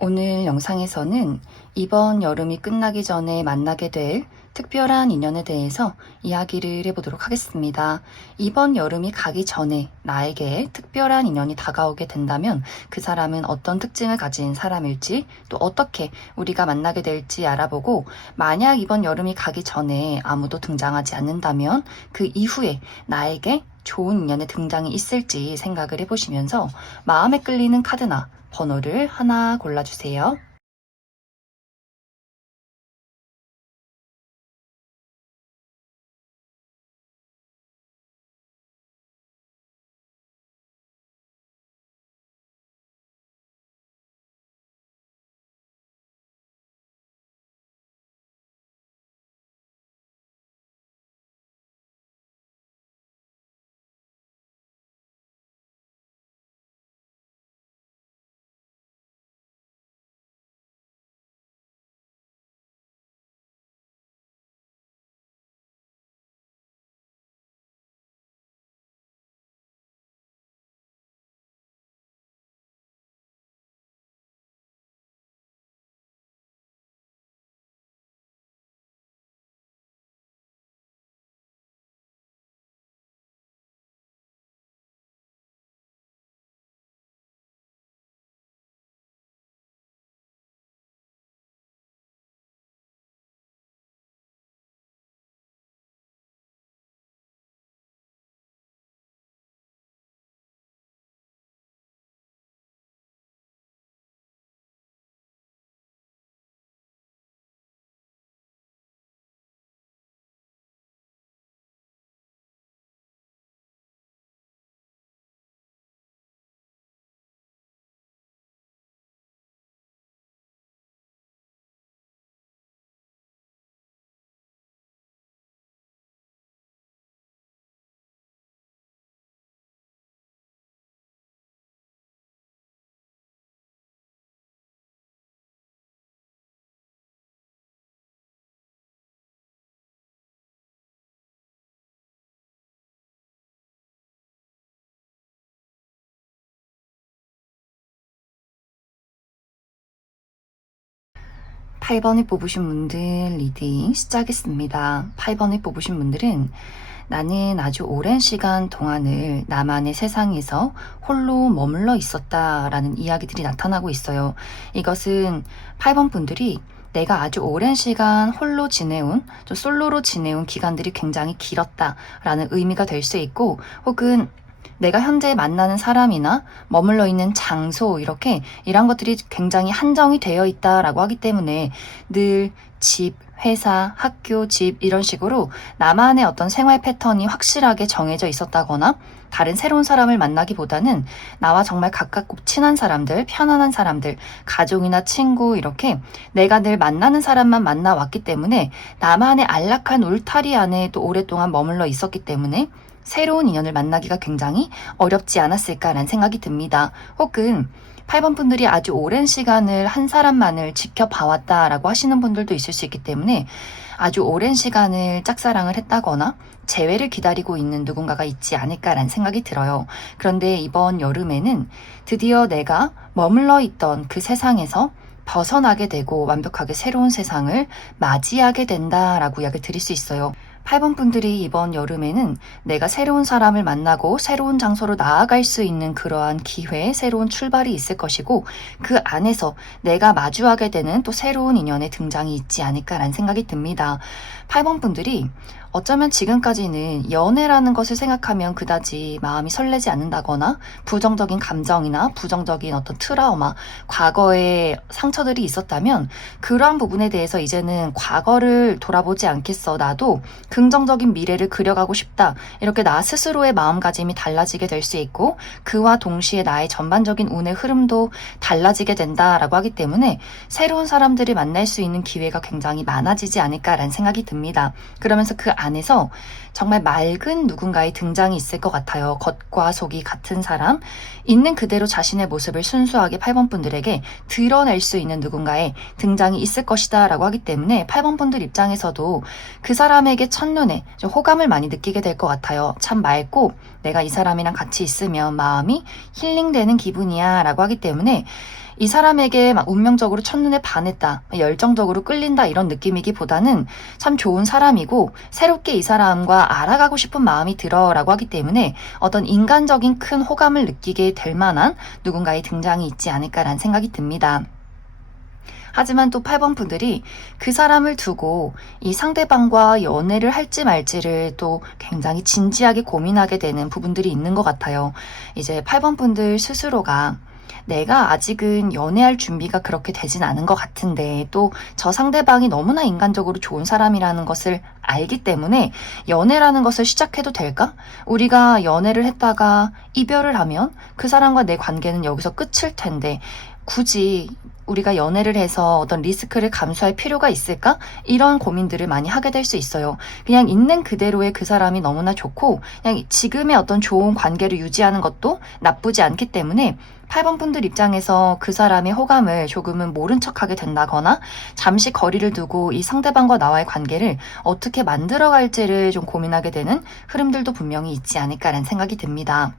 오늘 영상에서는 이번 여름이 끝나기 전에 만나게 될 특별한 인연에 대해서 이야기를 해보도록 하겠습니다. 이번 여름이 가기 전에 나에게 특별한 인연이 다가오게 된다면 그 사람은 어떤 특징을 가진 사람일지 또 어떻게 우리가 만나게 될지 알아보고, 만약 이번 여름이 가기 전에 아무도 등장하지 않는다면 그 이후에 나에게 좋은 인연의 등장이 있을지 생각을 해보시면서 마음에 끌리는 카드나 번호를 하나 골라주세요. 팔 번을 뽑으신 분들 리딩 시작했습니다. 8번을 뽑으신 분들은 나는 아주 오랜 시간 동안을 나만의 세상에서 홀로 머물러 있었다라는 이야기들이 나타나고 있어요. 이것은 8번 분들이 내가 아주 오랜 시간 홀로 지내온, 좀 솔로로 지내온 기간들이 굉장히 길었다라는 의미가 될 수 있고, 혹은 내가 현재 만나는 사람이나 머물러 있는 장소, 이렇게 이런 것들이 굉장히 한정이 되어 있다라고 하기 때문에 늘 집, 회사, 학교, 집 이런 식으로 나만의 어떤 생활 패턴이 확실하게 정해져 있었다거나, 다른 새로운 사람을 만나기보다는 나와 정말 가깝고 친한 사람들, 편안한 사람들, 가족이나 친구, 이렇게 내가 늘 만나는 사람만 만나왔기 때문에 나만의 안락한 울타리 안에 또 오랫동안 머물러 있었기 때문에 새로운 인연을 만나기가 굉장히 어렵지 않았을까라는 생각이 듭니다. 혹은 8번 분들이 아주 오랜 시간을 한 사람만을 지켜봐왔다라고 하시는 분들도 있을 수 있기 때문에 아주 오랜 시간을 짝사랑을 했다거나 재회를 기다리고 있는 누군가가 있지 않을까라는 생각이 들어요. 그런데 이번 여름에는 드디어 내가 머물러 있던 그 세상에서 벗어나게 되고 완벽하게 새로운 세상을 맞이하게 된다라고 이야기를 드릴 수 있어요. 8번 분들이 이번 여름에는 내가 새로운 사람을 만나고 새로운 장소로 나아갈 수 있는 그러한 기회, 새로운 출발이 있을 것이고, 그 안에서 내가 마주하게 되는 또 새로운 인연의 등장이 있지 않을까라는 생각이 듭니다. 8번 분들이 어쩌면 지금까지는 연애라는 것을 생각하면 그다지 마음이 설레지 않는다거나 부정적인 감정이나 부정적인 어떤 트라우마, 과거의 상처들이 있었다면 그러한 부분에 대해서 이제는 과거를 돌아보지 않겠어. 나도 긍정적인 미래를 그려가고 싶다. 이렇게 나 스스로의 마음가짐이 달라지게 될 수 있고, 그와 동시에 나의 전반적인 운의 흐름도 달라지게 된다라고 하기 때문에 새로운 사람들을 만날 수 있는 기회가 굉장히 많아지지 않을까라는 생각이 듭니다. 그러면서 그 안에서 정말 맑은 누군가의 등장이 있을 것 같아요. 겉과 속이 같은 사람, 있는 그대로 자신의 모습을 순수하게 8번 분들에게 드러낼 수 있는 누군가의 등장이 있을 것이다 라고 하기 때문에 8번 분들 입장에서도 그 사람에게 첫눈에 좀 호감을 많이 느끼게 될 것 같아요. 참 맑고 내가 이 사람이랑 같이 있으면 마음이 힐링되는 기분이야 라고 하기 때문에 이 사람에게 막 운명적으로 첫눈에 반했다, 열정적으로 끌린다 이런 느낌이기보다는 참 좋은 사람이고 새롭게 이 사람과 알아가고 싶은 마음이 들어라고 하기 때문에 어떤 인간적인 큰 호감을 느끼게 될 만한 누군가의 등장이 있지 않을까라는 생각이 듭니다. 하지만 또 8번 분들이 그 사람을 두고 이 상대방과 연애를 할지 말지를 또 굉장히 진지하게 고민하게 되는 부분들이 있는 것 같아요. 이제 8번 분들 스스로가 내가 아직은 연애할 준비가 그렇게 되진 않은 것 같은데 또 저 상대방이 너무나 인간적으로 좋은 사람이라는 것을 알기 때문에 연애라는 것을 시작해도 될까? 우리가 연애를 했다가 이별을 하면 그 사람과 내 관계는 여기서 끝일 텐데 굳이 우리가 연애를 해서 어떤 리스크를 감수할 필요가 있을까? 이런 고민들을 많이 하게 될 수 있어요. 그냥 있는 그대로의 그 사람이 너무나 좋고 그냥 지금의 어떤 좋은 관계를 유지하는 것도 나쁘지 않기 때문에 8번 분들 입장에서 그 사람의 호감을 조금은 모른 척하게 된다거나 잠시 거리를 두고 이 상대방과 나와의 관계를 어떻게 만들어갈지를 좀 고민하게 되는 흐름들도 분명히 있지 않을까라는 생각이 듭니다.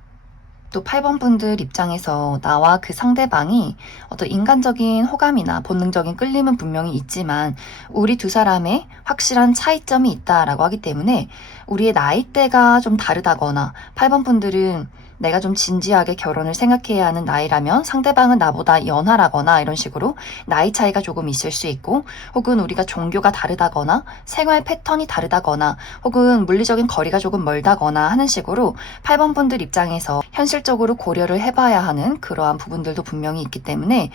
또 8번 분들 입장에서 나와 그 상대방이 어떤 인간적인 호감이나 본능적인 끌림은 분명히 있지만 우리 두 사람의 확실한 차이점이 있다라고 하기 때문에 우리의 나이대가 좀 다르다거나 8번 분들은 내가 좀 진지하게 결혼을 생각해야 하는 나이라면 상대방은 나보다 연하라거나 이런 식으로 나이 차이가 조금 있을 수 있고 혹은 우리가 종교가 다르다거나 생활 패턴이 다르다거나 혹은 물리적인 거리가 조금 멀다거나 하는 식으로 8번 분들 입장에서 현실적으로 고려를 해봐야 하는 그러한 부분들도 분명히 있기 때문에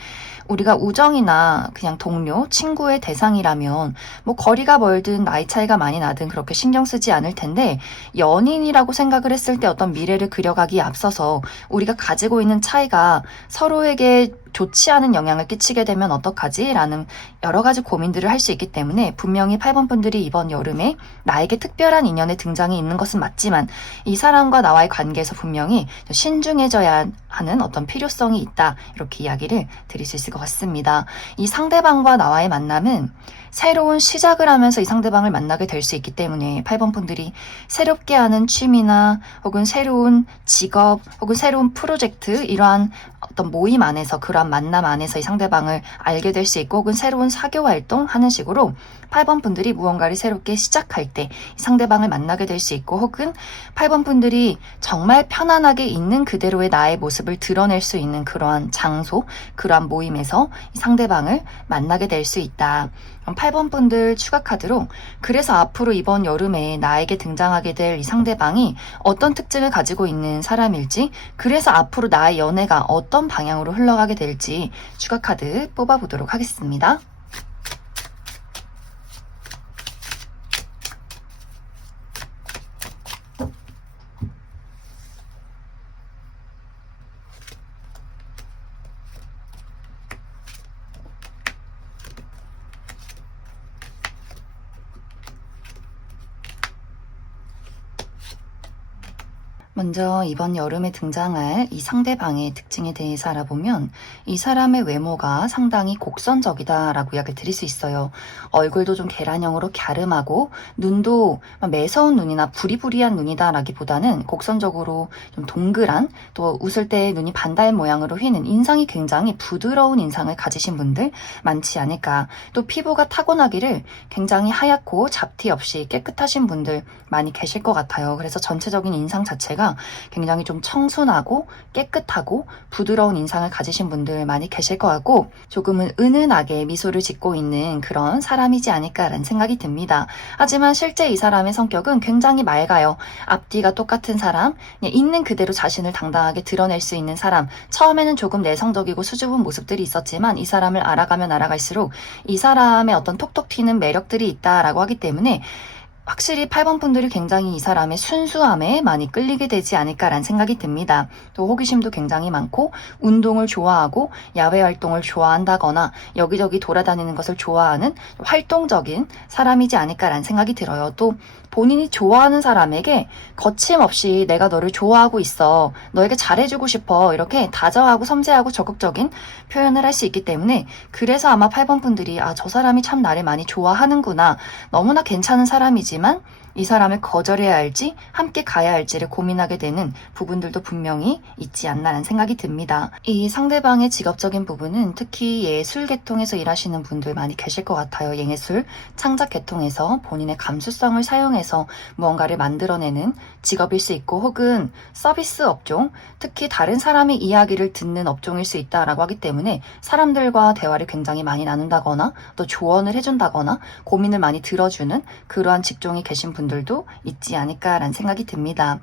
우리가 우정이나 그냥 동료, 친구의 대상이라면 뭐 거리가 멀든 나이 차이가 많이 나든 그렇게 신경 쓰지 않을 텐데 연인이라고 생각을 했을 때 어떤 미래를 그려가기에 앞서서 우리가 가지고 있는 차이가 서로에게 좋지 않은 영향을 끼치게 되면 어떡하지? 라는 여러 가지 고민들을 할 수 있기 때문에 분명히 8번 분들이 이번 여름에 나에게 특별한 인연의 등장이 있는 것은 맞지만 이 사람과 나와의 관계에서 분명히 신중해져야 하는 어떤 필요성이 있다. 이렇게 이야기를 드릴 수 있을 것 같습니다. 이 상대방과 나와의 만남은 새로운 시작을 하면서 이 상대방을 만나게 될 수 있기 때문에 8번 분들이 새롭게 하는 취미나 혹은 새로운 직업 혹은 새로운 프로젝트 이러한 어떤 모임 안에서 그러한 만남 안에서 이 상대방을 알게 될 수 있고 혹은 새로운 사교 활동 하는 식으로 8번 분들이 무언가를 새롭게 시작할 때 이 상대방을 만나게 될 수 있고 혹은 8번 분들이 정말 편안하게 있는 그대로의 나의 모습을 드러낼 수 있는 그러한 장소, 그러한 모임에서 이 상대방을 만나게 될 수 있다. 8번 분들 추가 카드로 그래서 앞으로 이번 여름에 나에게 등장하게 될 이 상대방이 어떤 특징을 가지고 있는 사람일지 그래서 앞으로 나의 연애가 어떤 방향으로 흘러가게 될지 추가 카드 뽑아보도록 하겠습니다. 먼저 이번 여름에 등장할 이 상대방의 특징에 대해서 알아보면 이 사람의 외모가 상당히 곡선적이다라고 이야기를 드릴 수 있어요. 얼굴도 좀 계란형으로 갸름하고 눈도 매서운 눈이나 부리부리한 눈이다라기보다는 곡선적으로 좀 동그란 또 웃을 때 눈이 반달 모양으로 휘는 인상이 굉장히 부드러운 인상을 가지신 분들 많지 않을까. 또 피부가 타고나기를 굉장히 하얗고 잡티 없이 깨끗하신 분들 많이 계실 것 같아요. 그래서 전체적인 인상 자체가 굉장히 좀 청순하고 깨끗하고 부드러운 인상을 가지신 분들 많이 계실 것 같고 조금은 은은하게 미소를 짓고 있는 그런 사람이지 않을까라는 생각이 듭니다. 하지만 실제 이 사람의 성격은 굉장히 맑아요. 앞뒤가 똑같은 사람, 그냥 있는 그대로 자신을 당당하게 드러낼 수 있는 사람. 처음에는 조금 내성적이고 수줍은 모습들이 있었지만 이 사람을 알아가면 알아갈수록 이 사람의 어떤 톡톡 튀는 매력들이 있다라고 하기 때문에 확실히 8번 분들이 굉장히 이 사람의 순수함에 많이 끌리게 되지 않을까라는 생각이 듭니다. 또 호기심도 굉장히 많고 운동을 좋아하고 야외 활동을 좋아한다거나 여기저기 돌아다니는 것을 좋아하는 활동적인 사람이지 않을까라는 생각이 들어요. 또 본인이 좋아하는 사람에게 거침없이 내가 너를 좋아하고 있어, 너에게 잘해주고 싶어 이렇게 다정하고 섬세하고 적극적인 표현을 할 수 있기 때문에 그래서 아마 8번 분들이 저 사람이 참 나를 많이 좋아하는구나, 너무나 괜찮은 사람이지 있지만 이 사람을 거절해야 할지 함께 가야 할지를 고민하게 되는 부분들도 분명히 있지 않나라는 생각이 듭니다. 이 상대방의 직업적인 부분은 특히 예술 계통에서 일하시는 분들 많이 계실 것 같아요. 예술, 창작 계통에서 본인의 감수성을 사용해서 무언가를 만들어내는 직업일 수 있고 혹은 서비스 업종, 특히 다른 사람의 이야기를 듣는 업종일 수 있다라고 하기 때문에 사람들과 대화를 굉장히 많이 나눈다거나 또 조언을 해준다거나 고민을 많이 들어주는 그러한 직종이 계신 분들도 있지 않을까라는 생각이 듭니다.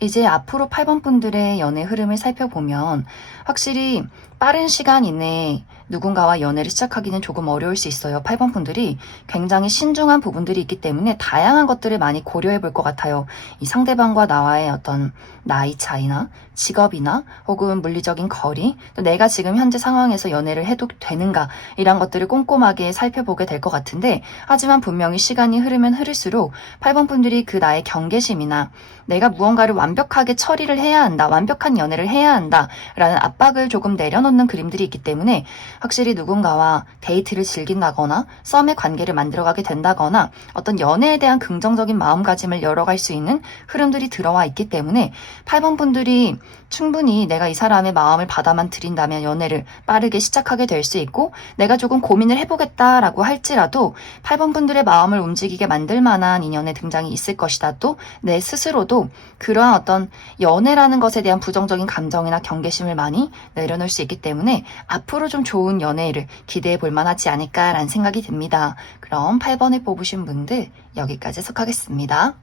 이제 앞으로 8번 분들의 연애 흐름을 살펴보면 확실히 빠른 시간 이내에 누군가와 연애를 시작하기는 조금 어려울 수 있어요. 8번 분들이 굉장히 신중한 부분들이 있기 때문에 다양한 것들을 많이 고려해 볼 것 같아요. 이 상대방과 나와의 어떤 나이 차이나 직업이나 혹은 물리적인 거리, 또 내가 지금 현재 상황에서 연애를 해도 되는가 이런 것들을 꼼꼼하게 살펴보게 될 것 같은데 하지만 분명히 시간이 흐르면 흐를수록 8번 분들이 그 나의 경계심이나 내가 무언가를 완벽하게 처리를 해야 한다, 완벽한 연애를 해야 한다 라는 압박을 조금 내려놓는 그림들이 있기 때문에 확실히 누군가와 데이트를 즐긴다거나 썸의 관계를 만들어가게 된다거나 어떤 연애에 대한 긍정적인 마음가짐을 열어갈 수 있는 흐름들이 들어와 있기 때문에 8번 분들이 충분히 내가 이 사람의 마음을 받아만 들인다면 연애를 빠르게 시작하게 될 수 있고 내가 조금 고민을 해보겠다라고 할지라도 8번 분들의 마음을 움직이게 만들 만한 인연의 등장이 있을 것이다. 또 내 스스로도 그러한 어떤 연애라는 것에 대한 부정적인 감정이나 경계심을 많이 내려놓을 수 있기 때문에 앞으로 좀 좋은 연애를 기대해 볼 만하지 않을까라는 생각이 듭니다. 그럼 8번을 뽑으신 분들 여기까지 해석하겠습니다.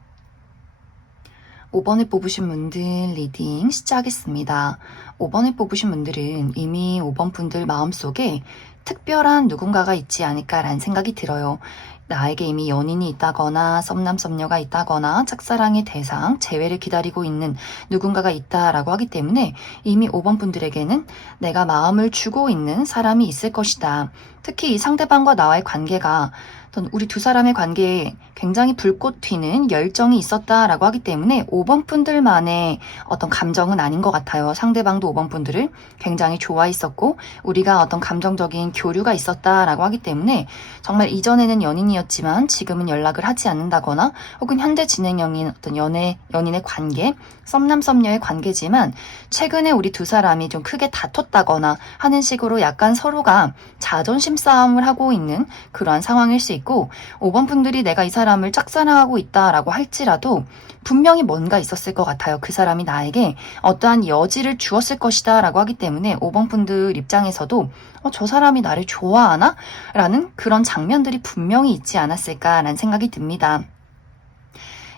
5번을 뽑으신 분들 리딩 시작하겠습니다. 5번을 뽑으신 분들은 이미 5번 분들 마음속에 특별한 누군가가 있지 않을까라는 생각이 들어요. 나에게 이미 연인이 있다거나 썸남 썸녀가 있다거나 짝사랑의 대상, 재회를 기다리고 있는 누군가가 있다라고 하기 때문에 이미 5번 분들에게는 내가 마음을 주고 있는 사람이 있을 것이다. 특히 이 상대방과 나와의 관계가 어떤 우리 두 사람의 관계에 굉장히 불꽃 튀는 열정이 있었다라고 하기 때문에 5번 분들만의 어떤 감정은 아닌 것 같아요. 상대방도 5번 분들을 굉장히 좋아했었고 우리가 어떤 감정적인 교류가 있었다라고 하기 때문에 정말 이전에는 연인이었지만 지금은 연락을 하지 않는다거나 혹은 현재 진행형인 어떤 연인의 관계, 썸남 썸녀의 관계지만 최근에 우리 두 사람이 좀 크게 다퉜다거나 하는 식으로 약간 서로가 자존심 싸움을 하고 있는 그러한 상황일 수 있고 5번 분들이 내가 이 사람을 짝사랑하고 있다라고 할지라도 분명히 뭔가 있었을 것 같아요. 그 사람이 나에게 어떠한 여지를 주었을 것이다 라고 하기 때문에 5번 분들 입장에서도 저 사람이 나를 좋아하나? 라는 그런 장면들이 분명히 있지 않았을까라는 생각이 듭니다.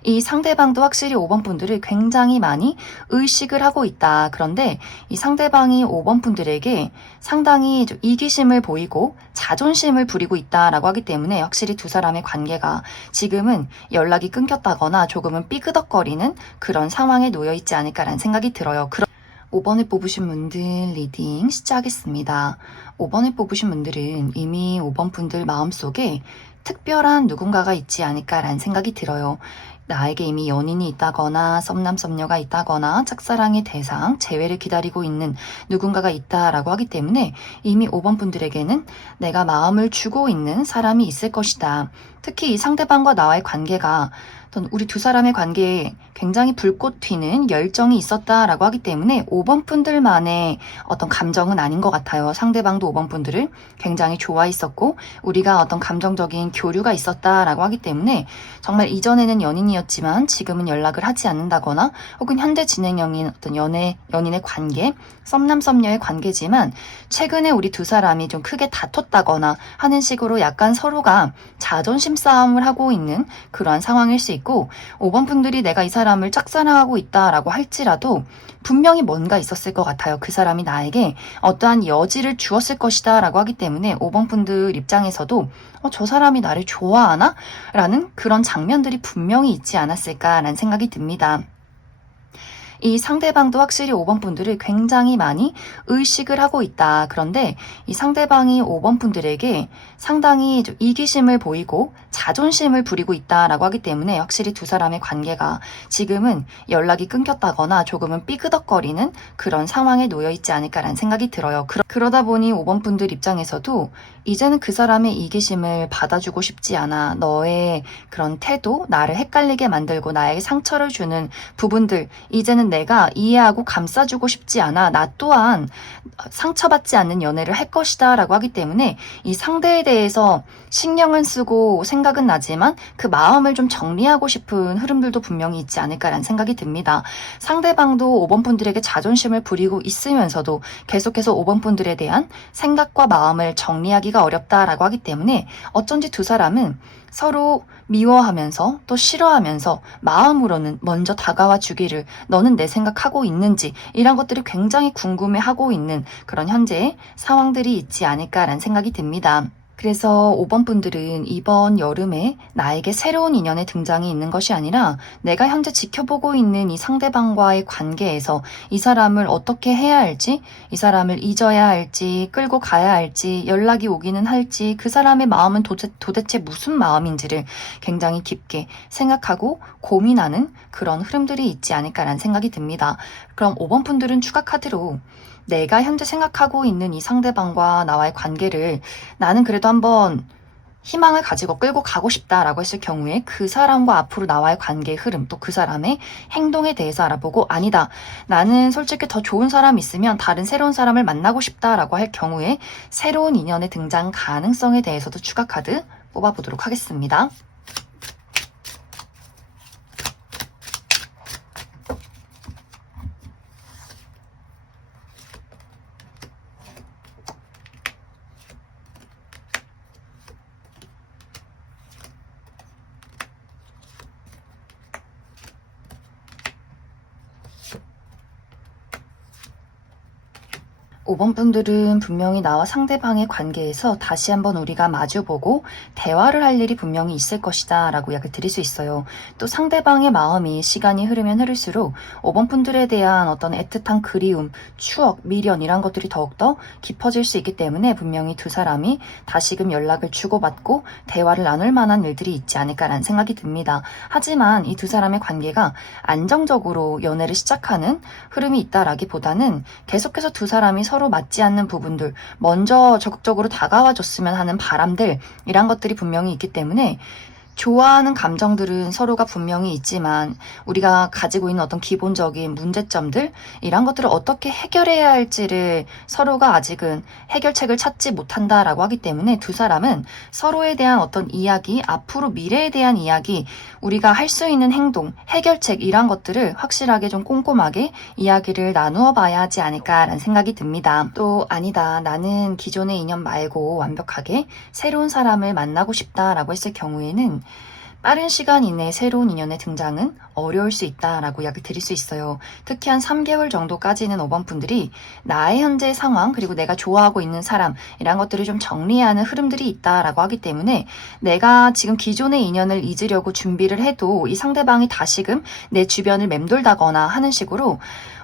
이 상대방도 확실히 5번 분들을 굉장히 많이 의식을 하고 있다. 그런데 이 상대방이 5번 분들에게 상당히 좀 이기심을 보이고 자존심을 부리고 있다라고 하기 때문에 확실히 두 사람의 관계가 지금은 연락이 끊겼다거나 조금은 삐그덕거리는 그런 상황에 놓여 있지 않을까라는 생각이 들어요. 5번을 뽑으신 분들 리딩 시작하겠습니다. 5번을 뽑으신 분들은 이미 5번 분들 마음속에 특별한 누군가가 있지 않을까라는 생각이 들어요. 나에게 이미 연인이 있다거나 썸남 썸녀가 있다거나 짝사랑의 대상, 재회를 기다리고 있는 누군가가 있다라고 하기 때문에 이미 5번 분들에게는 내가 마음을 주고 있는 사람이 있을 것이다. 특히 이 상대방과 나와의 관계가 어떤 우리 두 사람의 관계에 굉장히 불꽃 튀는 열정이 있었다라고 하기 때문에 5번 분들만의 어떤 감정은 아닌 것 같아요. 상대방도 5번 분들을 굉장히 좋아했었고 우리가 어떤 감정적인 교류가 있었다라고 하기 때문에 정말 이전에는 연인이었지만 지금은 연락을 하지 않는다거나 혹은 현재 진행형인 어떤 연인의 관계, 썸남 썸녀의 관계지만 최근에 우리 두 사람이 좀 크게 다퉜다거나 하는 식으로 약간 서로가 자존심 싸움을 하고 있는 그러한 상황일 수 있고 5번 분들이 내가 이 사람을 짝사랑하고 있다라고 할지라도 분명히 뭔가 있었을 것 같아요. 그 사람이 나에게 어떠한 여지를 주었을 것이다 라고 하기 때문에 5번 분들 입장에서도 저 사람이 나를 좋아하나? 라는 그런 장면들이 분명히 있지 않았을까라는 생각이 듭니다. 이 상대방도 확실히 5번 분들을 굉장히 많이 의식을 하고 있다. 그런데 이 상대방이 5번 분들에게 상당히 좀 이기심을 보이고 자존심을 부리고 있다라고 하기 때문에 확실히 두 사람의 관계가 지금은 연락이 끊겼다거나 조금은 삐그덕거리는 그런 상황에 놓여 있지 않을까라는 생각이 들어요. 그러다 보니 5번 분들 입장에서도 이제는 그 사람의 이기심을 받아주고 싶지 않아. 너의 그런 태도, 나를 헷갈리게 만들고 나에게 상처를 주는 부분들, 이제는 내가 이해하고 감싸주고 싶지 않아. 나 또한 상처받지 않는 연애를 할 것이다 라고 하기 때문에 이 상대에 대해서 신경은 쓰고 생각은 나지만 그 마음을 좀 정리하고 싶은 흐름들도 분명히 있지 않을까라는 생각이 듭니다. 상대방도 5번 분들에게 자존심을 부리고 있으면서도 계속해서 5번 분들에 대한 생각과 마음을 정리하기가 어렵다라고 하기 때문에 어쩐지 두 사람은 서로 미워하면서 또 싫어하면서 마음으로는 먼저 다가와 주기를, 너는 내 생각하고 있는지, 이런 것들을 굉장히 궁금해하고 있는 그런 현재의 상황들이 있지 않을까라는 생각이 듭니다. 그래서 5번 분들은 이번 여름에 나에게 새로운 인연의 등장이 있는 것이 아니라 내가 현재 지켜보고 있는 이 상대방과의 관계에서 이 사람을 어떻게 해야 할지, 이 사람을 잊어야 할지, 끌고 가야 할지, 연락이 오기는 할지, 그 사람의 마음은 도대체 무슨 마음인지를 굉장히 깊게 생각하고 고민하는 그런 흐름들이 있지 않을까라는 생각이 듭니다. 그럼 5번 분들은 추가 카드로 내가 현재 생각하고 있는 이 상대방과 나와의 관계를 나는 그래도 한번 희망을 가지고 끌고 가고 싶다라고 했을 경우에 그 사람과 앞으로 나와의 관계의 흐름, 또 그 사람의 행동에 대해서 알아보고, 아니다, 나는 솔직히 더 좋은 사람이 있으면 다른 새로운 사람을 만나고 싶다라고 할 경우에 새로운 인연의 등장 가능성에 대해서도 추가 카드 뽑아보도록 하겠습니다. 5번 분들은 분명히 나와 상대방의 관계에서 다시 한번 우리가 마주보고 대화를 할 일이 분명히 있을 것이다 라고 약을 드릴 수 있어요. 또 상대방의 마음이 시간이 흐르면 흐를수록 5번 분들에 대한 어떤 애틋한 그리움, 추억, 미련 이런 것들이 더욱더 깊어질 수 있기 때문에 분명히 두 사람이 다시금 연락을 주고받고 대화를 나눌 만한 일들이 있지 않을까라는 생각이 듭니다. 하지만 이 두 사람의 관계가 안정적으로 연애를 시작하는 흐름이 있다라기보다는 계속해서 두 사람이 서로 맞지 않는 부분들, 먼저 적극적으로 다가와 줬으면 하는 바람들, 이란 것들이 분명히 있기 때문에 좋아하는 감정들은 서로가 분명히 있지만 우리가 가지고 있는 어떤 기본적인 문제점들, 이런 것들을 어떻게 해결해야 할지를 서로가 아직은 해결책을 찾지 못한다라고 하기 때문에 두 사람은 서로에 대한 어떤 이야기, 앞으로 미래에 대한 이야기, 우리가 할 수 있는 행동, 해결책, 이런 것들을 확실하게 좀 꼼꼼하게 이야기를 나누어 봐야 하지 않을까라는 생각이 듭니다. 또 아니다, 나는 기존의 인연 말고 완벽하게 새로운 사람을 만나고 싶다라고 했을 경우에는 빠른 시간 이내에 새로운 인연의 등장은 어려울 수 있다라고 약을 드릴 수 있어요. 특히 한 3개월 정도까지는 5번 분들이 나의 현재 상황, 그리고 내가 좋아하고 있는 사람, 이런 것들을 좀 정리해야 하는 흐름들이 있다라고 하기 때문에 내가 지금 기존의 인연을 잊으려고 준비를 해도 이 상대방이 다시금 내 주변을 맴돌다거나 하는 식으로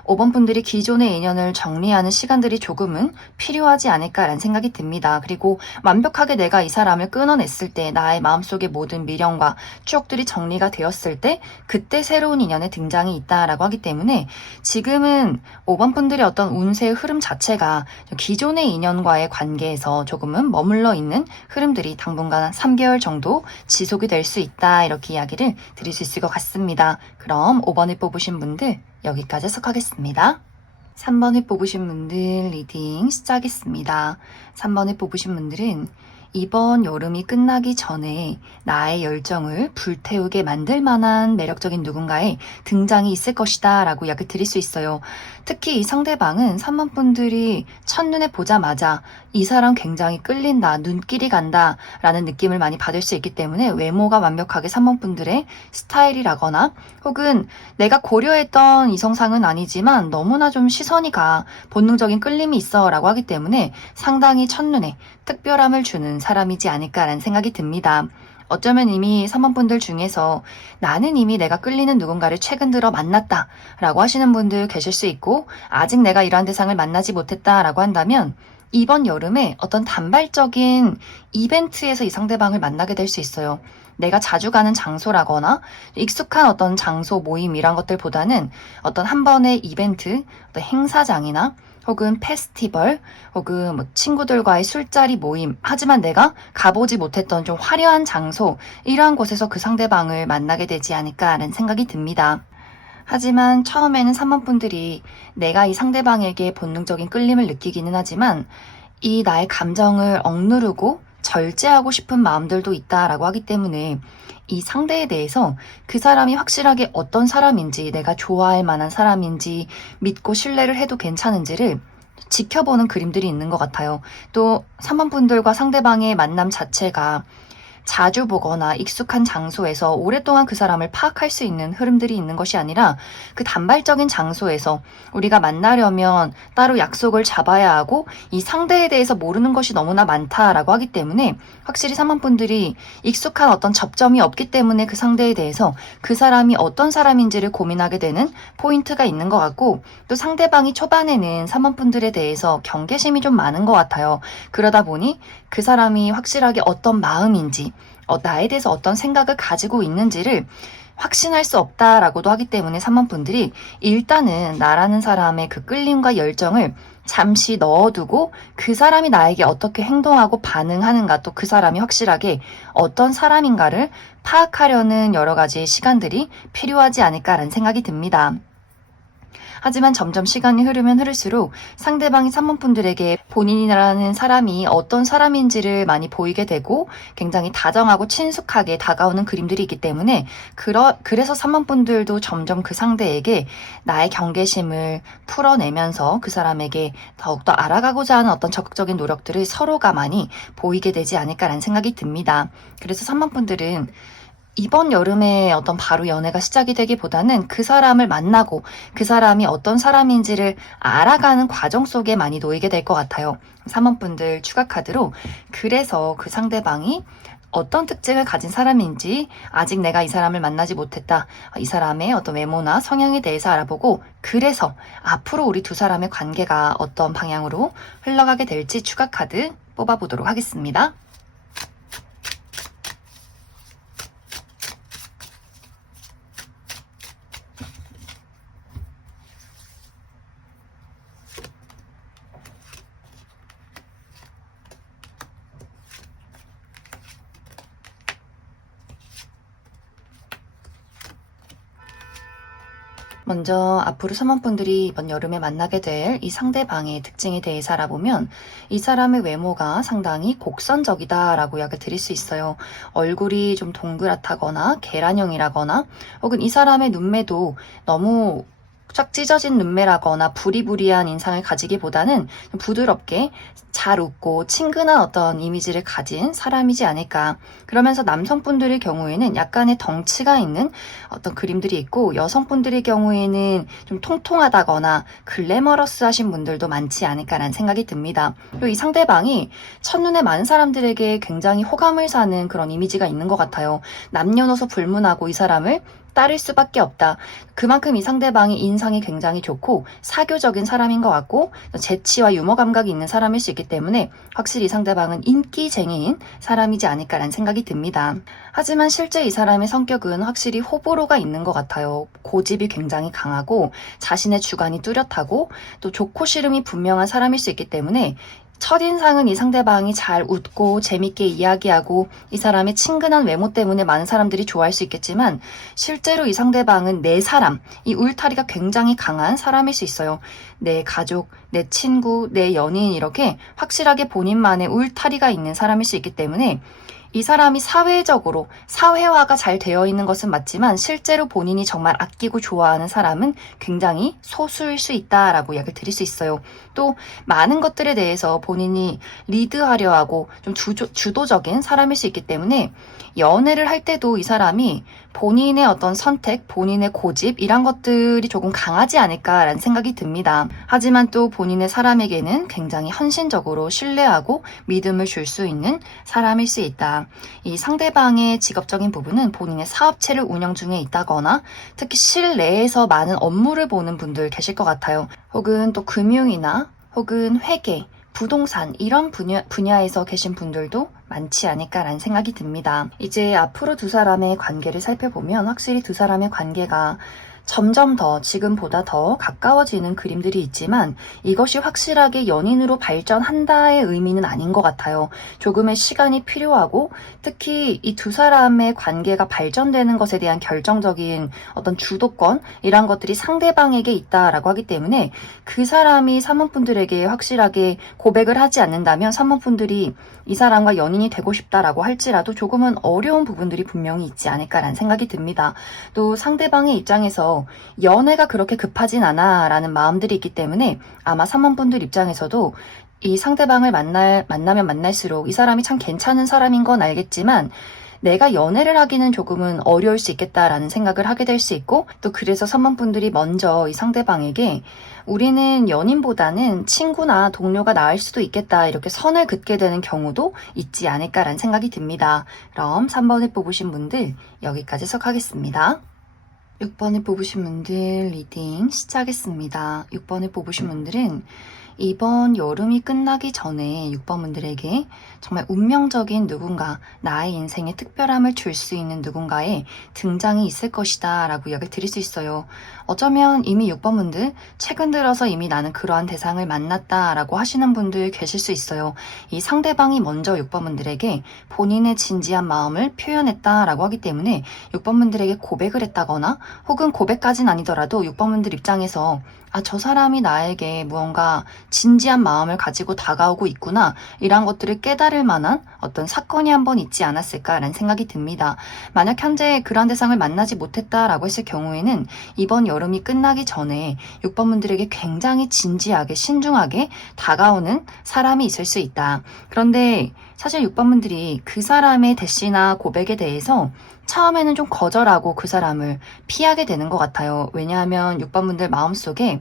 5번 분들이 기존의 인연을 정리하는 시간들이 조금은 필요하지 않을까라는 생각이 듭니다. 그리고 완벽하게 내가 이 사람을 끊어냈을 때 나의 마음속의 모든 미련과 추억들이 정리가 되었을 때 그때 새로운 인연의 등장이 있다라고 하기 때문에 지금은 5번 분들의 어떤 운세의 흐름 자체가 기존의 인연과의 관계에서 조금은 머물러 있는 흐름들이 당분간 3개월 정도 지속이 될 수 있다, 이렇게 이야기를 드릴 수 있을 것 같습니다. 그럼 5번을 뽑으신 분들 여기까지 해석하겠습니다. 3번을 뽑으신 분들 리딩 시작하겠습니다. 3번을 뽑으신 분들은 이번 여름이 끝나기 전에 나의 열정을 불태우게 만들 만한 매력적인 누군가의 등장이 있을 것이다 라고 약을 드릴 수 있어요. 특히 이 상대방은 3번 분들이 첫눈에 보자마자 이 사람 굉장히 끌린다, 눈길이 간다 라는 느낌을 많이 받을 수 있기 때문에 외모가 완벽하게 3번 분들의 스타일이라거나 혹은 내가 고려했던 이성상은 아니지만 너무나 좀 시선이 가, 본능적인 끌림이 있어 라고 하기 때문에 상당히 첫눈에 특별함을 주는 사람이지 않을까라는 생각이 듭니다. 어쩌면 이미 사모분들 중에서 나는 이미 내가 끌리는 누군가를 최근 들어 만났다 라고 하시는 분들 계실 수 있고, 아직 내가 이러한 대상을 만나지 못했다 라고 한다면 이번 여름에 어떤 단발적인 이벤트에서 이 상대방을 만나게 될 수 있어요. 내가 자주 가는 장소라거나 익숙한 어떤 장소 모임 이런 것들보다는 어떤 한 번의 이벤트, 어떤 행사장이나 혹은 페스티벌, 혹은 뭐 친구들과의 술자리 모임, 하지만 내가 가보지 못했던 좀 화려한 장소, 이러한 곳에서 그 상대방을 만나게 되지 않을까라는 생각이 듭니다. 하지만 처음에는 3번분들이 내가 이 상대방에게 본능적인 끌림을 느끼기는 하지만 이 나의 감정을 억누르고 절제하고 싶은 마음들도 있다라고 하기 때문에 이 상대에 대해서 그 사람이 확실하게 어떤 사람인지, 내가 좋아할 만한 사람인지, 믿고 신뢰를 해도 괜찮은지를 지켜보는 그림들이 있는 것 같아요. 또 3번분들과 상대방의 만남 자체가 자주 보거나 익숙한 장소에서 오랫동안 그 사람을 파악할 수 있는 흐름들이 있는 것이 아니라 그 단발적인 장소에서 우리가 만나려면 따로 약속을 잡아야 하고 이 상대에 대해서 모르는 것이 너무나 많다라고 하기 때문에 확실히 3번분들이 익숙한 어떤 접점이 없기 때문에 그 상대에 대해서 그 사람이 어떤 사람인지를 고민하게 되는 포인트가 있는 것 같고, 또 상대방이 초반에는 3번분들에 대해서 경계심이 좀 많은 것 같아요. 그러다 보니 그 사람이 확실하게 어떤 마음인지, 나에 대해서 어떤 생각을 가지고 있는지를 확신할 수 없다라고도 하기 때문에 3번분들이 일단은 나라는 사람의 그 끌림과 열정을 잠시 넣어두고 그 사람이 나에게 어떻게 행동하고 반응하는가, 또 그 사람이 확실하게 어떤 사람인가를 파악하려는 여러 가지 시간들이 필요하지 않을까라는 생각이 듭니다. 하지만 점점 시간이 흐르면 흐를수록 상대방이 3번분들에게 본인이라는 사람이 어떤 사람인지를 많이 보이게 되고 굉장히 다정하고 친숙하게 다가오는 그림들이 있기 때문에 그래서 3번분들도 점점 그 상대에게 나의 경계심을 풀어내면서 그 사람에게 더욱더 알아가고자 하는 어떤 적극적인 노력들을 서로가 많이 보이게 되지 않을까라는 생각이 듭니다. 그래서 3번분들은 이번 여름에 어떤 바로 연애가 시작이 되기보다는 그 사람을 만나고 그 사람이 어떤 사람인지를 알아가는 과정 속에 많이 놓이게 될 것 같아요. 3번분들 추가 카드로 그래서 그 상대방이 어떤 특징을 가진 사람인지, 아직 내가 이 사람을 만나지 못했다, 이 사람의 어떤 외모나 성향에 대해서 알아보고 그래서 앞으로 우리 두 사람의 관계가 어떤 방향으로 흘러가게 될지 추가 카드 뽑아보도록 하겠습니다. 먼저 앞으로 3번분들이 이번 여름에 만나게 될 이 상대방의 특징에 대해서 알아보면 이 사람의 외모가 상당히 곡선적이다라고 이야기를 드릴 수 있어요. 얼굴이 좀 동그랗다거나 계란형이라거나, 혹은 이 사람의 눈매도 너무 쫙 찢어진 눈매라거나 부리부리한 인상을 가지기보다는 부드럽게 잘 웃고 친근한 어떤 이미지를 가진 사람이지 않을까. 그러면서 남성분들의 경우에는 약간의 덩치가 있는 어떤 그림들이 있고, 여성분들의 경우에는 좀 통통하다거나 글래머러스하신 분들도 많지 않을까라는 생각이 듭니다. 그리고 이 상대방이 첫눈에 많은 사람들에게 굉장히 호감을 사는 그런 이미지가 있는 것 같아요. 남녀노소 불문하고 이 사람을 따를 수밖에 없다. 그만큼 이 상대방의 인상이 굉장히 좋고 사교적인 사람인 것 같고 재치와 유머 감각이 있는 사람일 수 있기 때문에 확실히 이 상대방은 인기쟁이인 사람이지 않을까라는 생각이 듭니다. 하지만 실제 이 사람의 성격은 확실히 호불호가 있는 것 같아요. 고집이 굉장히 강하고 자신의 주관이 뚜렷하고 또 좋고 싫음이 분명한 사람일 수 있기 때문에 첫인상은 이 상대방이 잘 웃고 재밌게 이야기하고 이 사람의 친근한 외모 때문에 많은 사람들이 좋아할 수 있겠지만, 실제로 이 상대방은 내 사람, 이 울타리가 굉장히 강한 사람일 수 있어요. 내 가족, 내 친구, 내 연인, 이렇게 확실하게 본인만의 울타리가 있는 사람일 수 있기 때문에 이 사람이 사회적으로 사회화가 잘 되어 있는 것은 맞지만 실제로 본인이 정말 아끼고 좋아하는 사람은 굉장히 소수일 수 있다라고 이야기를 드릴 수 있어요. 또 많은 것들에 대해서 본인이 리드하려 하고 좀 주도적인 사람일 수 있기 때문에 연애를 할 때도 이 사람이 본인의 어떤 선택, 본인의 고집 이런 것들이 조금 강하지 않을까라는 생각이 듭니다. 하지만 또 본인의 사람에게는 굉장히 헌신적으로 신뢰하고 믿음을 줄 수 있는 사람일 수 있다. 있습니다. 이 상대방의 직업적인 부분은 본인의 사업체를 운영 중에 있다거나 특히 실내에서 많은 업무를 보는 분들 계실 것 같아요. 혹은 또 금융이나 혹은 회계, 부동산 이런 분야에서 계신 분들도 많지 않을까라는 생각이 듭니다. 이제 앞으로 두 사람의 관계를 살펴보면 확실히 두 사람의 관계가 점점 더 지금보다 더 가까워지는 그림들이 있지만 이것이 확실하게 연인으로 발전한다의 의미는 아닌 것 같아요. 조금의 시간이 필요하고 특히 이 두 사람의 관계가 발전되는 것에 대한 결정적인 어떤 주도권 이런 것들이 상대방에게 있다라고 하기 때문에 그 사람이 사모분들에게 확실하게 고백을 하지 않는다면 사모분들이 이 사람과 연인이 되고 싶다라고 할지라도 조금은 어려운 부분들이 분명히 있지 않을까라는 생각이 듭니다. 또 상대방의 입장에서 연애가 그렇게 급하진 않아 라는 마음들이 있기 때문에 아마 사모분들 입장에서도 이 상대방을 만나면 만날수록 이 사람이 참 괜찮은 사람인 건 알겠지만 내가 연애를 하기는 조금은 어려울 수 있겠다라는 생각을 하게 될 수 있고 또 그래서 사모분들이 먼저 이 상대방에게 우리는 연인보다는 친구나 동료가 나을 수도 있겠다 이렇게 선을 긋게 되는 경우도 있지 않을까라는 생각이 듭니다. 그럼 3번을 뽑으신 분들 여기까지 해석하겠습니다. 6번을 뽑으신 분들 리딩 시작하겠습니다. 6번을 뽑으신 분들은 이번 여름이 끝나기 전에 6번 분들에게 정말 운명적인 누군가, 나의 인생에 특별함을 줄 수 있는 누군가의 등장이 있을 것이다 라고 이야기를 드릴 수 있어요. 어쩌면 이미 6번 분들 최근 들어서 이미 나는 그러한 대상을 만났다 라고 하시는 분들 계실 수 있어요. 이 상대방이 먼저 6번 분들에게 본인의 진지한 마음을 표현했다 라고 하기 때문에 6번 분들에게 고백을 했다거나 혹은 고백까지는 아니더라도 6번 분들 입장에서 저 사람이 나에게 무언가 진지한 마음을 가지고 다가오고 있구나 이런 것들을 깨달을 만한 어떤 사건이 한번 있지 않았을까라는 생각이 듭니다. 만약 현재 그런 대상을 만나지 못했다라고 했을 경우에는 이번 여름이 끝나기 전에 6번 분들에게 굉장히 진지하게 신중하게 다가오는 사람이 있을 수 있다. 그런데 사실 6번 분들이 그 사람의 대시나 고백에 대해서 처음에는 좀 거절하고 그 사람을 피하게 되는 것 같아요. 왜냐하면 6번 분들 마음속에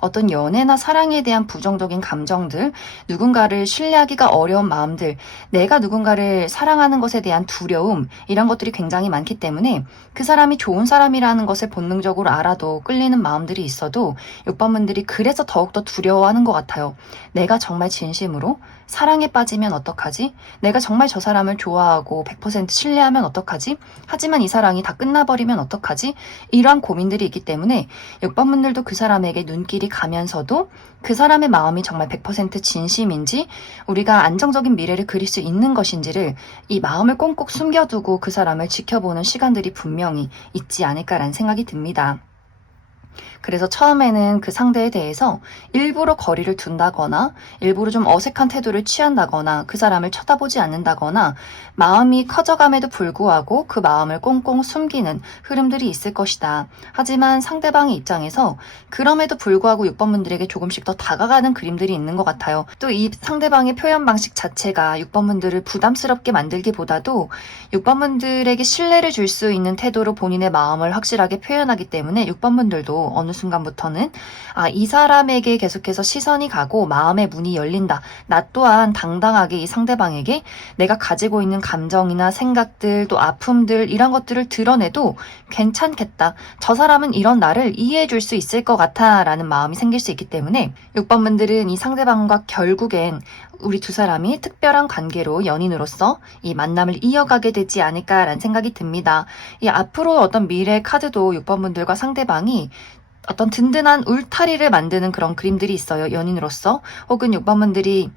어떤 연애나 사랑에 대한 부정적인 감정들, 누군가를 신뢰하기가 어려운 마음들, 내가 누군가를 사랑하는 것에 대한 두려움, 이런 것들이 굉장히 많기 때문에 그 사람이 좋은 사람이라는 것을 본능적으로 알아도 끌리는 마음들이 있어도 6번 분들이 그래서 더욱더 두려워하는 것 같아요. 내가 정말 진심으로 사랑에 빠지면 어떡하지? 내가 정말 저 사람을 좋아하고 100% 신뢰하면 어떡하지? 하지만 이 사랑이 다 끝나버리면 어떡하지? 이러한 고민들이 있기 때문에 6번 분들도 그 사람에게 눈길이 가면서도 그 사람의 마음이 정말 100% 진심인지 우리가 안정적인 미래를 그릴 수 있는 것인지를 이 마음을 꽁꽁 숨겨두고 그 사람을 지켜보는 시간들이 분명히 있지 않을까라는 생각이 듭니다. 그래서 처음에는 그 상대에 대해서 일부러 거리를 둔다거나 일부러 좀 어색한 태도를 취한다거나 그 사람을 쳐다보지 않는다거나 마음이 커져감에도 불구하고 그 마음을 꽁꽁 숨기는 흐름들이 있을 것이다. 하지만 상대방의 입장에서 그럼에도 불구하고 6번 분들에게 조금씩 더 다가가는 그림들이 있는 것 같아요. 또 이 상대방의 표현 방식 자체가 6번 분들을 부담스럽게 만들기보다도 6번 분들에게 신뢰를 줄 수 있는 태도로 본인의 마음을 확실하게 표현하기 때문에 6번 분들도 어느 순간부터는 이 사람에게 계속해서 시선이 가고 마음의 문이 열린다. 나 또한 당당하게 이 상대방에게 내가 가지고 있는 감정이나 생각들 또 아픔들 이런 것들을 드러내도 괜찮겠다. 저 사람은 이런 나를 이해해 줄 수 있을 것 같아 라는 마음이 생길 수 있기 때문에 6번 분들은 이 상대방과 결국엔 우리 두 사람이 특별한 관계로 연인으로서 이 만남을 이어가게 되지 않을까라는 생각이 듭니다. 이 앞으로 어떤 미래 카드도 6번 분들과 상대방이 어떤 든든한 울타리를 만드는 그런 그림들이 있어요. 연인으로서. 혹은 6번 분들이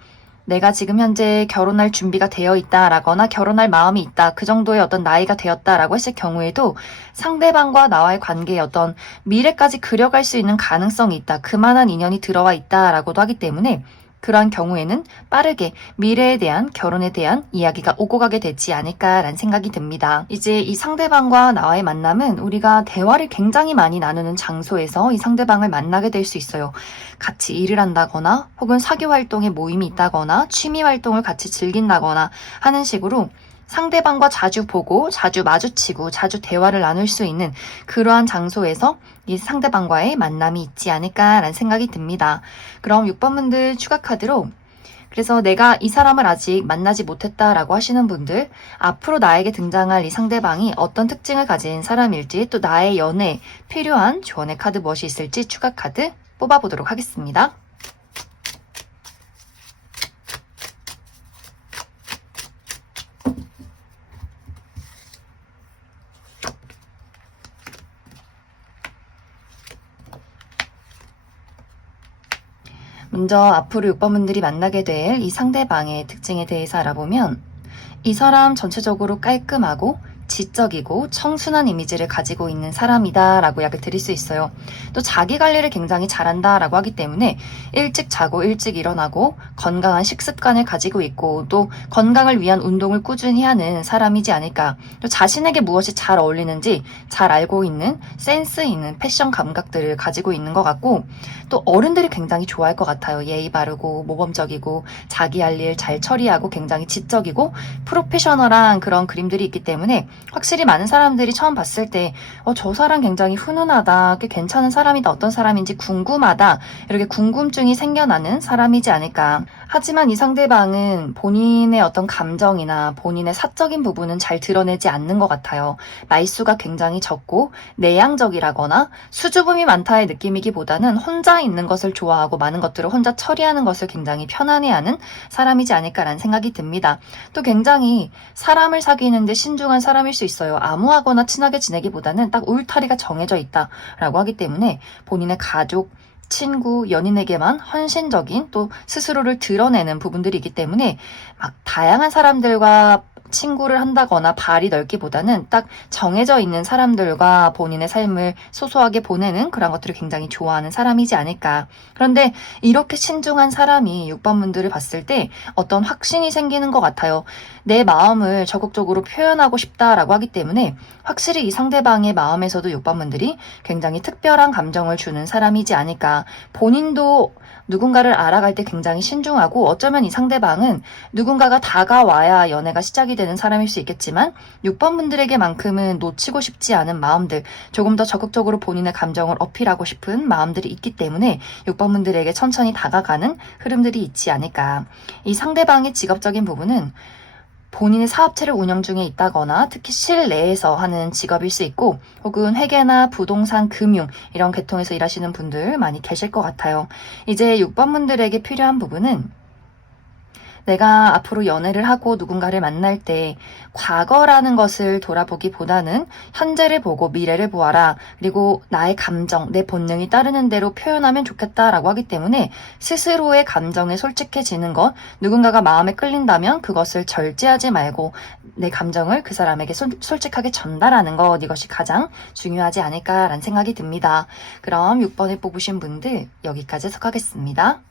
내가 지금 현재 결혼할 준비가 되어 있다라거나 결혼할 마음이 있다. 그 정도의 어떤 나이가 되었다라고 했을 경우에도 상대방과 나와의 관계에 어떤 미래까지 그려갈 수 있는 가능성이 있다. 그만한 인연이 들어와 있다라고도 하기 때문에 그러한 경우에는 빠르게 미래에 대한 결혼에 대한 이야기가 오고 가게 되지 않을까라는 생각이 듭니다. 이제 이 상대방과 나와의 만남은 우리가 대화를 굉장히 많이 나누는 장소에서 이 상대방을 만나게 될 수 있어요. 같이 일을 한다거나 혹은 사교 활동에 모임이 있다거나 취미 활동을 같이 즐긴다거나 하는 식으로 상대방과 자주 보고 자주 마주치고 자주 대화를 나눌 수 있는 그러한 장소에서 이 상대방과의 만남이 있지 않을까라는 생각이 듭니다. 그럼 6번 분들 추가 카드로 그래서 내가 이 사람을 아직 만나지 못했다라고 하시는 분들, 앞으로 나에게 등장할 이 상대방이 어떤 특징을 가진 사람일지, 또 나의 연애에 필요한 조언의 카드 무엇이 있을지 추가 카드 뽑아보도록 하겠습니다. 먼저 앞으로 6번 분들이 만나게 될 이 상대방의 특징에 대해서 알아보면, 이 사람 전체적으로 깔끔하고 지적이고 청순한 이미지를 가지고 있는 사람이다 라고 약을 드릴 수 있어요. 또 자기 관리를 굉장히 잘한다 라고 하기 때문에 일찍 자고 일찍 일어나고 건강한 식습관을 가지고 있고, 또 건강을 위한 운동을 꾸준히 하는 사람이지 않을까. 또 자신에게 무엇이 잘 어울리는지 잘 알고 있는 센스 있는 패션 감각들을 가지고 있는 것 같고, 또 어른들이 굉장히 좋아할 것 같아요. 예의 바르고 모범적이고 자기 할 일 잘 처리하고 굉장히 지적이고 프로페셔널한 그런 그림들이 있기 때문에 확실히 많은 사람들이 처음 봤을 때 저 사람 굉장히 훈훈하다, 꽤 괜찮은 사람이다, 어떤 사람인지 궁금하다, 이렇게 궁금증이 생겨나는 사람이지 않을까. 하지만 이 상대방은 본인의 어떤 감정이나 본인의 사적인 부분은 잘 드러내지 않는 것 같아요. 말수가 굉장히 적고 내향적이라거나 수줍음이 많다의 느낌이기보다는 혼자 있는 것을 좋아하고 많은 것들을 혼자 처리하는 것을 굉장히 편안해하는 사람이지 않을까라는 생각이 듭니다. 또 굉장히 사람을 사귀는데 신중한 사람일 수 있어요. 아무하거나 친하게 지내기보다는 딱 울타리가 정해져 있다라고 하기 때문에 본인의 가족, 친구, 연인에게만 헌신적인, 또 스스로를 드러내는 부분들이 있기 때문에 막 다양한 사람들과 친구를 한다거나 발이 넓기보다는 딱 정해져 있는 사람들과 본인의 삶을 소소하게 보내는 그런 것들을 굉장히 좋아하는 사람이지 않을까. 그런데 이렇게 신중한 사람이 6번 분들을 봤을 때 어떤 확신이 생기는 것 같아요. 내 마음을 적극적으로 표현하고 싶다라고 하기 때문에 확실히 이 상대방의 마음에서도 6번 분들이 굉장히 특별한 감정을 주는 사람이지 않을까. 본인도 누군가를 알아갈 때 굉장히 신중하고, 어쩌면 이 상대방은 누군가가 다가와야 연애가 시작이 되는 사람일 수 있겠지만 6번 분들에게만큼은 놓치고 싶지 않은 마음들, 조금 더 적극적으로 본인의 감정을 어필하고 싶은 마음들이 있기 때문에 6번 분들에게 천천히 다가가는 흐름들이 있지 않을까. 이 상대방의 직업적인 부분은 본인의 사업체를 운영 중에 있다거나 특히 실내에서 하는 직업일 수 있고, 혹은 회계나 부동산, 금융 이런 계통에서 일하시는 분들 많이 계실 것 같아요. 이제 6번 분들에게 필요한 부분은, 내가 앞으로 연애를 하고 누군가를 만날 때 과거라는 것을 돌아보기보다는 현재를 보고 미래를 보아라. 그리고 나의 감정, 내 본능이 따르는 대로 표현하면 좋겠다라고 하기 때문에 스스로의 감정에 솔직해지는 것, 누군가가 마음에 끌린다면 그것을 절제하지 말고 내 감정을 그 사람에게 솔직하게 전달하는 것, 이것이 가장 중요하지 않을까라는 생각이 듭니다. 그럼 6번을 뽑으신 분들 여기까지 해석하겠습니다.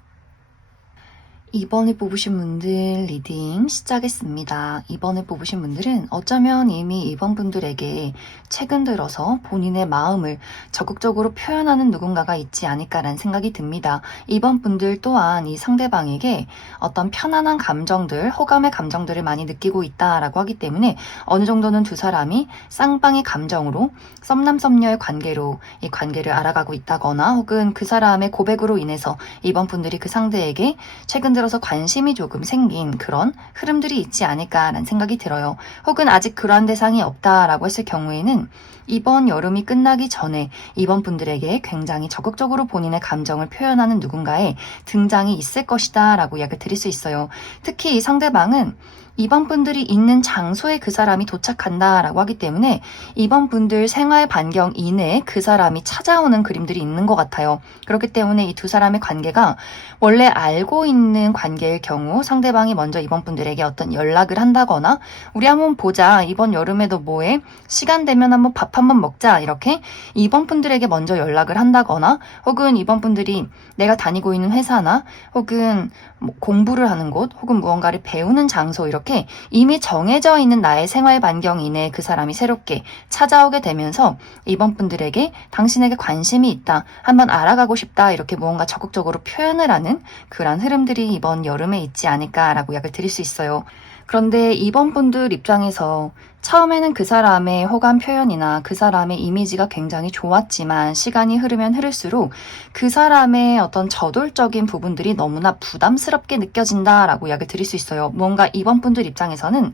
2번을 뽑으신 분들 리딩 시작했습니다. 2번을 뽑으신 분들은 어쩌면 이미 2번 분들에게 최근 들어서 본인의 마음을 적극적으로 표현하는 누군가가 있지 않을까라는 생각이 듭니다. 2번 분들 또한 이 상대방에게 어떤 편안한 감정들, 호감의 감정들을 많이 느끼고 있다라고 하기 때문에 어느 정도는 두 사람이 쌍방의 감정으로 썸남썸녀의 관계로 이 관계를 알아가고 있다거나, 혹은 그 사람의 고백으로 인해서 2번 분들이 그 상대에게 최근 들어서 관심이 조금 생긴 그런 흐름들이 있지 않을까라는 생각이 들어요. 혹은 아직 그러한 대상이 없다라고 했을 경우에는 이번 여름이 끝나기 전에 이번 분들에게 굉장히 적극적으로 본인의 감정을 표현하는 누군가의 등장이 있을 것이다 라고 이야기를 드릴 수 있어요. 특히 이 상대방은 이번 분들이 있는 장소에 그 사람이 도착한다라고 하기 때문에 이번 분들 생활 반경 이내에 그 사람이 찾아오는 그림들이 있는 것 같아요. 그렇기 때문에 이 두 사람의 관계가 원래 알고 있는 관계일 경우 상대방이 먼저 이번 분들에게 어떤 연락을 한다거나, 우리 한번 보자, 이번 여름에도 뭐해? 시간 되면 한번 밥 한번 먹자, 이렇게 이번 분들에게 먼저 연락을 한다거나, 혹은 이번 분들이 내가 다니고 있는 회사나 혹은 뭐 공부를 하는 곳, 혹은 무언가를 배우는 장소, 이렇게 이미 정해져 있는 나의 생활 반경 이내에 그 사람이 새롭게 찾아오게 되면서 이번 분들에게 당신에게 관심이 있다, 한번 알아가고 싶다, 이렇게 무언가 적극적으로 표현을 하는 그런 흐름들이 이번 여름에 있지 않을까라고 약을 드릴 수 있어요. 그런데 이번 분들 입장에서 처음에는 그 사람의 호감 표현이나 그 사람의 이미지가 굉장히 좋았지만 시간이 흐르면 흐를수록 그 사람의 어떤 저돌적인 부분들이 너무나 부담스럽게 느껴진다라고 이야기를 드릴 수 있어요. 뭔가 이번 분들 입장에서는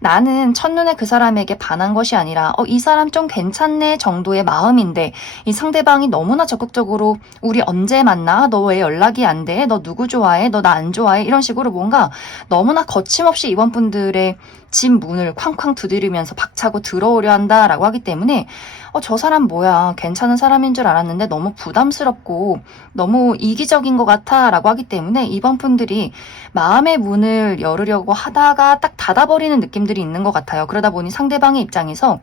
나는 첫눈에 그 사람에게 반한 것이 아니라 이 사람 좀 괜찮네 정도의 마음인데 이 상대방이 너무나 적극적으로 우리 언제 만나? 너 왜 연락이 안 돼? 너 누구 좋아해? 너 나 안 좋아해? 이런 식으로 뭔가 너무나 거침없이 이번 분들의 집 문을 쾅쾅 두드리면서 박차고 들어오려 한다라고 하기 때문에 저 사람 뭐야, 괜찮은 사람인 줄 알았는데 너무 부담스럽고 너무 이기적인 것 같아 라고 하기 때문에 이번 분들이 마음의 문을 열으려고 하다가 딱 닫아버리는 느낌들이 있는 것 같아요. 그러다 보니 상대방의 입장에서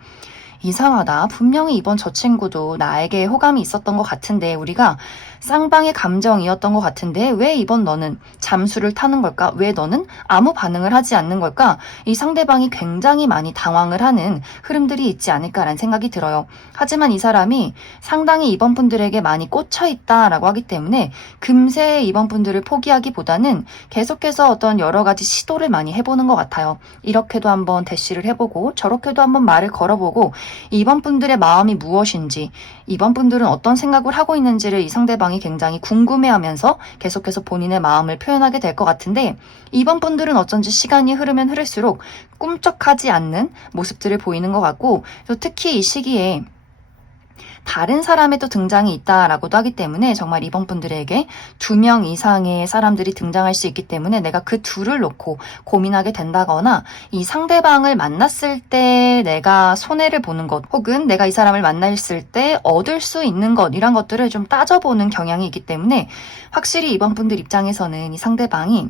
이상하다. 분명히 이번 저 친구도 나에게 호감이 있었던 것 같은데 우리가 쌍방의 감정이었던 것 같은데 왜 이번 너는 잠수를 타는 걸까? 왜 너는 아무 반응을 하지 않는 걸까? 이 상대방이 굉장히 많이 당황을 하는 흐름들이 있지 않을까라는 생각이 들어요. 하지만 이 사람이 상당히 이번 분들에게 많이 꽂혀 있다라고 하기 때문에 금세 이번 분들을 포기하기보다는 계속해서 어떤 여러 가지 시도를 많이 해보는 것 같아요. 이렇게도 한번 대시를 해보고 저렇게도 한번 말을 걸어보고 이번 분들의 마음이 무엇인지, 이번 분들은 어떤 생각을 하고 있는지를 이 상대방이 굉장히 궁금해하면서 계속해서 본인의 마음을 표현하게 될 것 같은데 이번 분들은 어쩐지 시간이 흐르면 흐를수록 꿈쩍하지 않는 모습들을 보이는 것 같고 특히 이 시기에 다른 사람의 또 등장이 있다라고도 하기 때문에 정말 이번 분들에게 2명 이상의 사람들이 등장할 수 있기 때문에 내가 그 둘을 놓고 고민하게 된다거나 이 상대방을 만났을 때 내가 손해를 보는 것 혹은 내가 이 사람을 만났을 때 얻을 수 있는 것 이런 것들을 좀 따져보는 경향이 있기 때문에 확실히 이번 분들 입장에서는 이 상대방이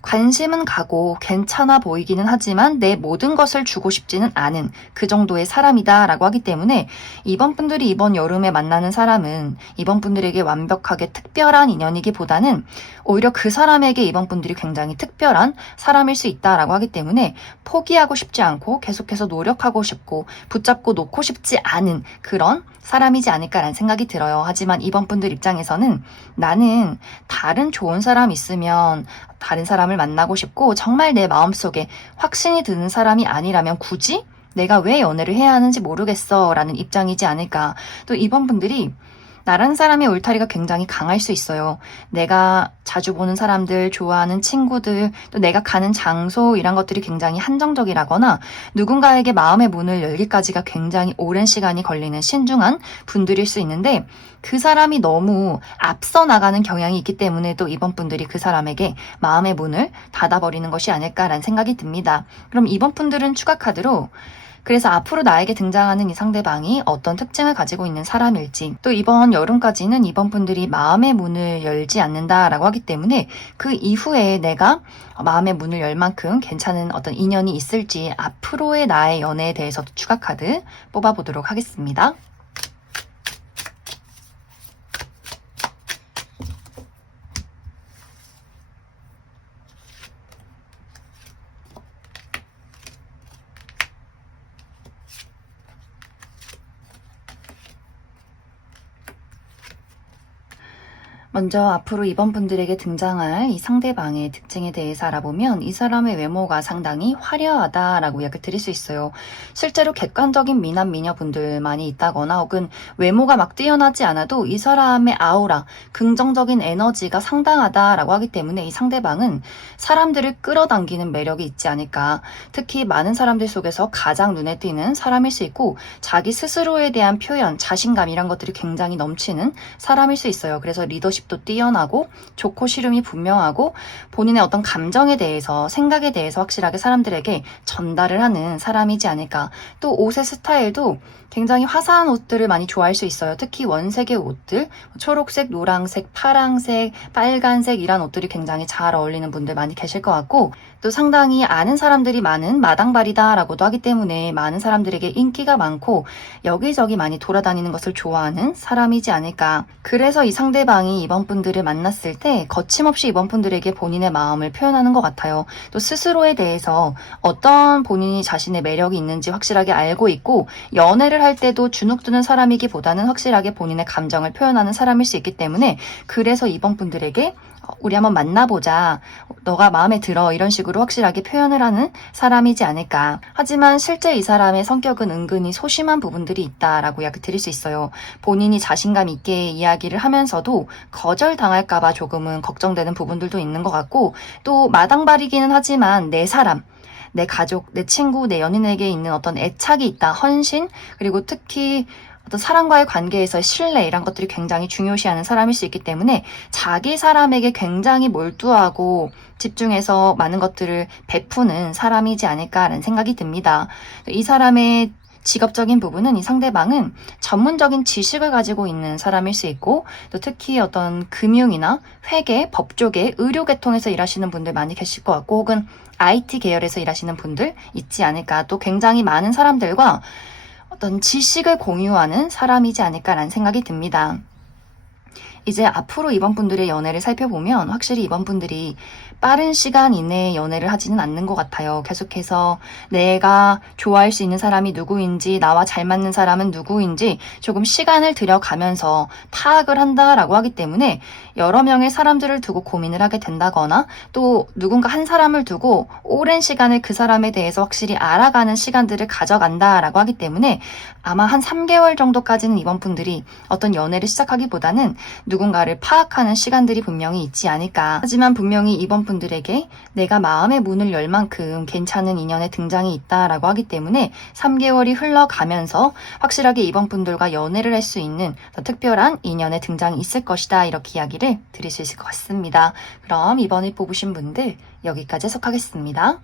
관심은 가고 괜찮아 보이기는 하지만 내 모든 것을 주고 싶지는 않은 그 정도의 사람이다 라고 하기 때문에 이번 분들이 이번 여름에 만나는 사람은 이번 분들에게 완벽하게 특별한 인연이기보다는 오히려 그 사람에게 이번 분들이 굉장히 특별한 사람일 수 있다라고 하기 때문에 포기하고 싶지 않고 계속해서 노력하고 싶고 붙잡고 놓고 싶지 않은 그런 사람이지 않을까라는 생각이 들어요. 하지만 이번 분들 입장에서는 나는 다른 좋은 사람 있으면 다른 사람을 만나고 싶고 정말 내 마음속에 확신이 드는 사람이 아니라면 굳이 내가 왜 연애를 해야 하는지 모르겠어 라는 입장이지 않을까. 또 이번 분들이 나라는 사람의 울타리가 굉장히 강할 수 있어요. 내가 자주 보는 사람들, 좋아하는 친구들, 또 내가 가는 장소 이런 것들이 굉장히 한정적이라거나 누군가에게 마음의 문을 열기까지가 굉장히 오랜 시간이 걸리는 신중한 분들일 수 있는데 그 사람이 너무 앞서 나가는 경향이 있기 때문에 또 이번 분들이 그 사람에게 마음의 문을 닫아버리는 것이 아닐까라는 생각이 듭니다. 그럼 이번 분들은 추가 카드로 그래서 앞으로 나에게 등장하는 이 상대방이 어떤 특징을 가지고 있는 사람일지 또 이번 여름까지는 이번 분들이 마음의 문을 열지 않는다라고 하기 때문에 그 이후에 내가 마음의 문을 열 만큼 괜찮은 어떤 인연이 있을지 앞으로의 나의 연애에 대해서도 추가 카드 뽑아보도록 하겠습니다. 먼저 앞으로 이번 분들에게 등장할 이 상대방의 특징에 대해서 알아보면 이 사람의 외모가 상당히 화려하다라고 이야기 드릴 수 있어요. 실제로 객관적인 미남 미녀분들 많이 있다거나 혹은 외모가 막 뛰어나지 않아도 이 사람의 아우라, 긍정적인 에너지가 상당하다라고 하기 때문에 이 상대방은 사람들을 끌어당기는 매력이 있지 않을까. 특히 많은 사람들 속에서 가장 눈에 띄는 사람일 수 있고 자기 스스로에 대한 표현, 자신감 이런 것들이 굉장히 넘치는 사람일 수 있어요. 그래서 리더십도 뛰어나고 좋고 싫음이 분명하고 본인의 어떤 감정에 대해서 생각에 대해서 확실하게 사람들에게 전달을 하는 사람이지 않을까. 또 옷의 스타일도 굉장히 화사한 옷들을 많이 좋아할 수 있어요. 특히 원색의 옷들, 초록색, 노란색, 파랑색, 빨간색 이런 옷들이 굉장히 잘 어울리는 분들 많이 계실 것 같고 또 상당히 아는 사람들이 많은 마당발이다 라고도 하기 때문에 많은 사람들에게 인기가 많고 여기저기 많이 돌아다니는 것을 좋아하는 사람이지 않을까. 그래서 이 상대방이 이번 분들을 만났을 때 거침없이 이번 분들에게 본인의 마음을 표현하는 것 같아요. 또 스스로에 대해서 어떤 본인이 자신의 매력이 있는지 확실하게 알고 있고 연애를 할 때도 주눅드는 사람이기보다는 확실하게 본인의 감정을 표현하는 사람일 수 있기 때문에 그래서 이번 분들에게 우리 한번 만나보자. 너가 마음에 들어. 이런 식으로 확실하게 표현을 하는 사람이지 않을까. 하지만 실제 이 사람의 성격은 은근히 소심한 부분들이 있다라고 이야기 드릴 수 있어요. 본인이 자신감 있게 이야기를 하면서도 거절당할까봐 조금은 걱정되는 부분들도 있는 것 같고, 또 마당발이기는 하지만 내 사람, 내 가족, 내 친구, 내 연인에게 있는 어떤 애착이 있다, 헌신, 그리고 특히 어떤 사람과의 관계에서 신뢰 이런 것들이 굉장히 중요시하는 사람일 수 있기 때문에 자기 사람에게 굉장히 몰두하고 집중해서 많은 것들을 베푸는 사람이지 않을까라는 생각이 듭니다. 이 사람의 직업적인 부분은 이 상대방은 전문적인 지식을 가지고 있는 사람일 수 있고, 또 특히 어떤 금융이나 회계, 법조계, 의료계통에서 일하시는 분들 많이 계실 것 같고, 혹은 IT 계열에서 일하시는 분들 있지 않을까. 또 굉장히 많은 사람들과 어떤 지식을 공유하는 사람이지 않을까라는 생각이 듭니다. 이제 앞으로 이번 분들의 연애를 살펴보면 확실히 이번 분들이 빠른 시간 이내에 연애를 하지는 않는 것 같아요. 계속해서 내가 좋아할 수 있는 사람이 누구인지, 나와 잘 맞는 사람은 누구인지 조금 시간을 들여가면서 파악을 한다라고 하기 때문에 여러 명의 사람들을 두고 고민을 하게 된다거나, 또 누군가 한 사람을 두고 오랜 시간을 그 사람에 대해서 확실히 알아가는 시간들을 가져간다라고 하기 때문에 아마 한 3개월 정도까지는 이번 분들이 어떤 연애를 시작하기보다는 누군가를 파악하는 시간들이 분명히 있지 않을까. 하지만 분명히 이번 분들에게 내가 마음의 문을 열 만큼 괜찮은 인연의 등장이 있다라고 하기 때문에 3개월이 흘러가면서 확실하게 이번 분들과 연애를 할 수 있는 더 특별한 인연의 등장이 있을 것이다. 이렇게 이야기를 드릴 수 있을 것 같습니다. 그럼 이번에 뽑으신 분들 여기까지 해석하겠습니다.